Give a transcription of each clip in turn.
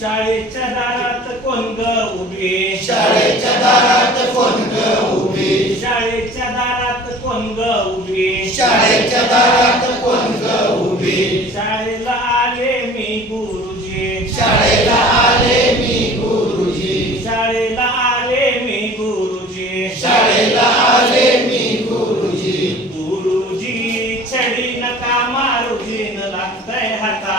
शाळेच्या दारात कोण ग उभे? शाळेच्या दारात कोण ग उभी? शाळेच्या दारात कोण ग उभे? शाळेच्या दारात कोण ग उभी? शाळेला आले मी गुरुजी. शाळेला आले मी गुरुजी. शाळेला आले मी गुरुजी. शाळेला आले मी गुरुजी. गुरुजी छडी नका मारुजीन लागतय हातावरी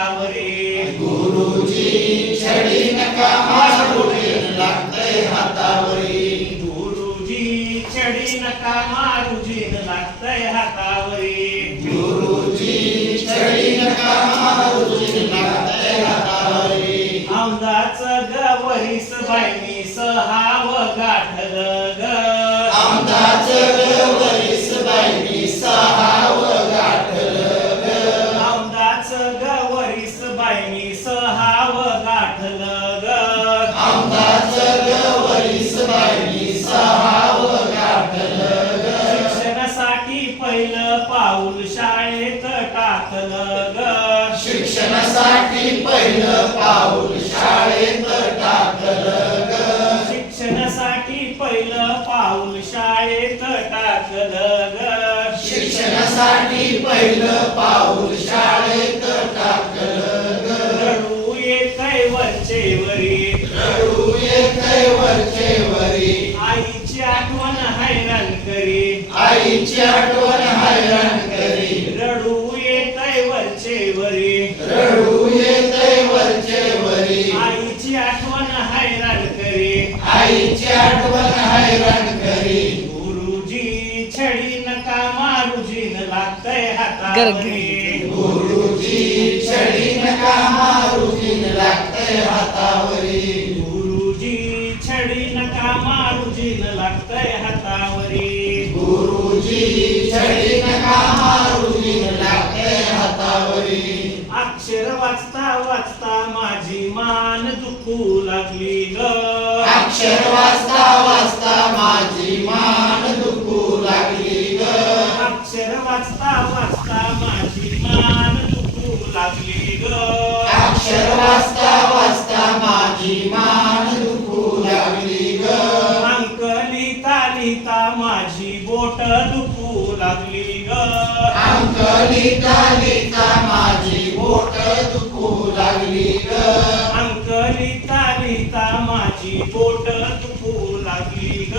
नका मारुजीन लागतय हातावरी. गुरुजी छडी नका मारुजी लागतंय हातावरी. औंदाच गवरीस बाई मी सहाव गाठल शिक्षणासाठी पहिलं पाऊल शाळेत टाकलं ग. शिक्षणासाठी पहिलं पाऊल शाळेत टाकलं ग. शिक्षणासाठी पहिलं पाऊल शाळेत टाकलं ग. रडू येतय वरचे वरी. रडू येतंय वरचे वरी. आईची आठवण हैराण करी. आईची आठवण हैराण करी रडू येतय वरचे वरी रडू येतंय वरचे वरी आईची आठवण हैराण करी. आईची आठवण हैराण करी. गुरुजी छडी नका मारुजीन लागतय हातावरी. गुरुजी छडी नका मारुजीन लागतंय हातावरी. गुरुजी छडी नका मारुजीन लागतय हातावरी. गुरुजी छडी नका लागतंय हातावरी अक्षर वाचता वाचता माझी मान दुखू लागली ग. अक्षर वाचता वाचता माझी मान दुखू लागली ग. अक्षर वाचता वाचता माझी मान दुखू लागली ग. अक्षर वाचता वाचता माझी मान दुखू लागली ग. अंक लिहिता लिहिता माझी बोट दुखू लागली ग. अंक लिहिता लिहिता माझी बोट दुखू लागली ग.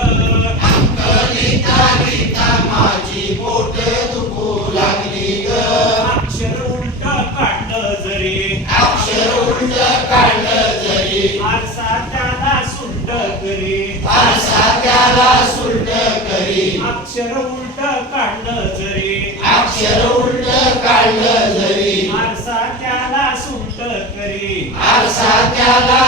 लिहिता लिहिता माझी बोट दुखू लागली ग. अक्षर उलट काढलं जरी. अक्षर उलट काढलं जरी. आरसा त्याला सुलट करी. आरसा त्याला सुलट करी. अक्षर उलट काढलं जरी. अक्षर उलट काढलं जरी. आरसा त्याला सुलट करी. आरसा त्याला